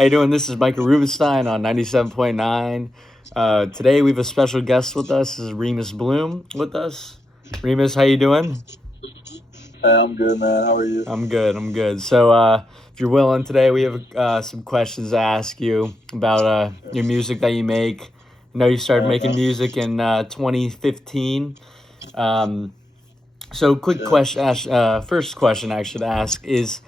How you doing? This is Michael Rubenstein on 97.9. Today we have a special guest with us. This is Remus Bloom with us. Remus, how you doing? Hey, I'm good, man. How are you? I'm good. I'm good. So, if you're willing, today we have some questions to ask you about your music that you make. I know you started making Uh, music in 2015. Um, So, quick yeah. question. First question I should ask is,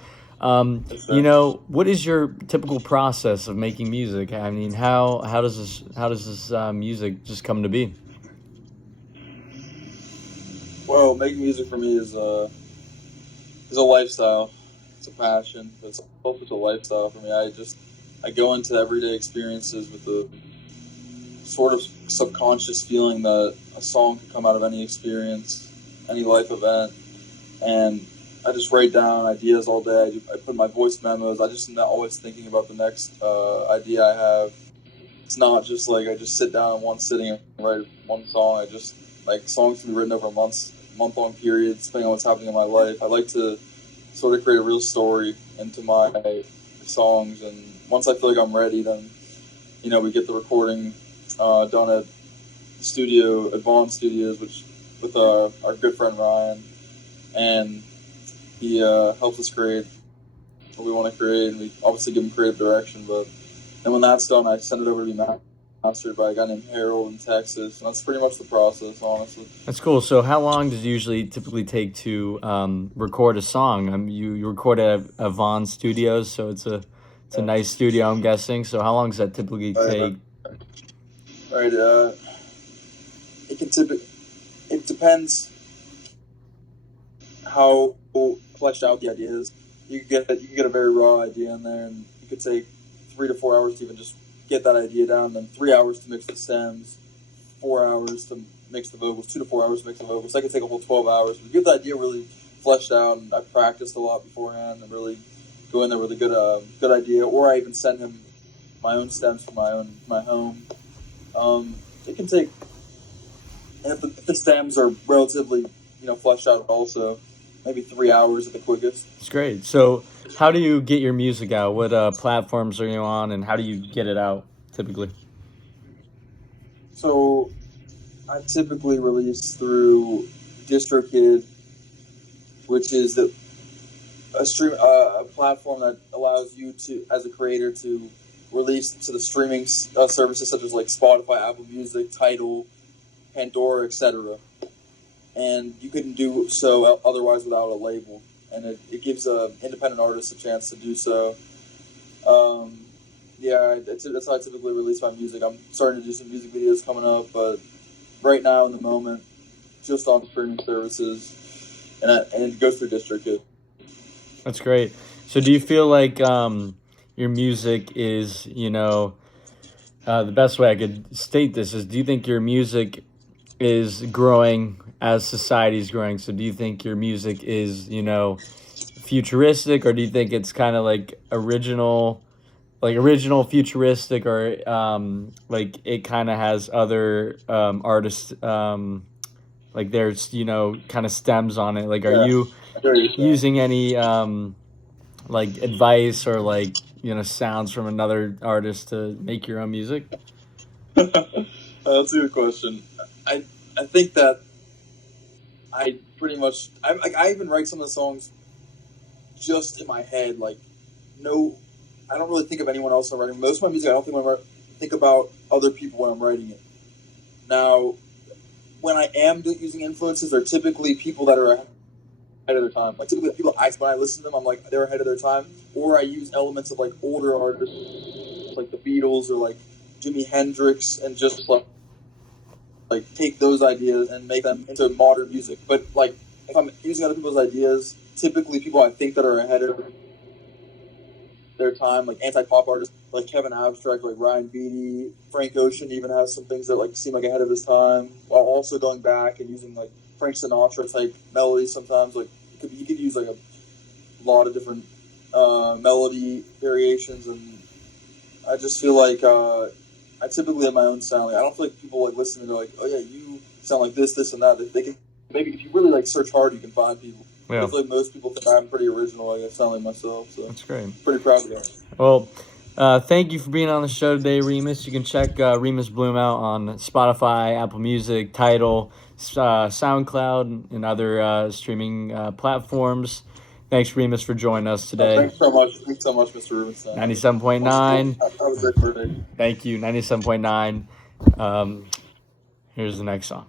Yes, sir. what is your typical process of making music? I mean, how does this music just come to be? Well, making music for me is a lifestyle. It's a passion. But it's also a lifestyle for me. I go into everyday experiences with the sort of subconscious feeling that a song can come out of any experience, any life event, and I just write down ideas all day. I put my voice memos. I just am not always thinking about the next idea I have. It's not just like I just sit down in one sitting and write one song. I just like songs can be written over month long periods, depending on what's happening in my life. I like to sort of create a real story into my songs, and once I feel like I'm ready, then we get the recording done at the studio at Vaughn Studios, which with our good friend Ryan, and he helps us create what we want to create, and we obviously give him creative direction, but and when that's done, I send it over to be mastered by a guy named Harold in Texas. And that's pretty much the process, honestly. That's cool. So, how long does it usually typically take to record a song? You record at Vaughn Studios, so it's a Yeah. nice studio, I'm guessing. So, how long does that typically Right. take? Right. It can typically it depends how fleshed out the idea is. You can get a very raw idea in there, and it could take 3 to 4 hours to even just get that idea down. Then 3 hours to mix the stems, 4 hours to mix the vocals, 2 to 4 hours to mix the vocals. That could take a whole 12 hours. But get the idea really fleshed out, and I practiced a lot beforehand and really go in there with a good idea. Or I even send him my own stems from my home. It can take, and if the stems are relatively fleshed out, also maybe 3 hours at the quickest. It's great. So, how do you get your music out? What platforms are you on, and how do you get it out typically? So I typically release through DistroKid, which is a platform that allows you to, as a creator, to release to the streaming services such as like Spotify, Apple Music, Tidal, Pandora, etc. And you couldn't do so otherwise without a label, and it gives independent artists a chance to do so. Um, yeah, that's how I typically release my music. I'm starting to do some music videos coming up, but right now in the moment, just on streaming services, and it goes through DistroKid. That's great. So, do you feel like your music is, the best way I could state this is, do you think your music is growing as society is growing? So, do you think your music is, futuristic, or do you think it's kind of like original futuristic, or like it kind of has other artists, like there's, kind of stems on it? Like, are Yeah, you I hear you saying. using any like advice or like sounds from another artist to make your own music? That's a good question. I I think that I pretty much I even write some of the songs just in my head. Like no, I don't really think of anyone else when I'm writing. Most of my music, I don't think about other people when I'm writing it. Now, when I am using influences, they're typically people that are ahead of their time. Like typically, when I listen to them, I'm like they're ahead of their time. Or I use elements of like older artists, like the Beatles or like Jimi Hendrix, and just like take those ideas and make them into modern music. But like if I'm using other people's ideas, typically people I think that are ahead of their time, like anti-pop artists like Kevin Abstract, like Ryan Beatty, Frank Ocean even has some things that like seem like ahead of his time, while also going back and using like Frank Sinatra type melodies. Sometimes like you could use like a lot of different melody variations, and I just feel like I typically have my own sound. Like, I don't feel like people like listen to me, they're like, oh yeah, you sound like this, and that. They can maybe if you really like search hard, you can find people. But I Yeah, feel like most people think I'm pretty original. Like I sound like myself, so that's great. pretty proud of that. Well, Thank you for being on the show today, Remus. You can check Remus Bloom out on Spotify, Apple Music, Tidal, SoundCloud, and other streaming platforms. Thanks, Remus, for joining us today. Thanks so much. Thanks so much, Mr. Rubenstein. 97.9. Have a great birthday. Thank you. 97.9. Here's the next song.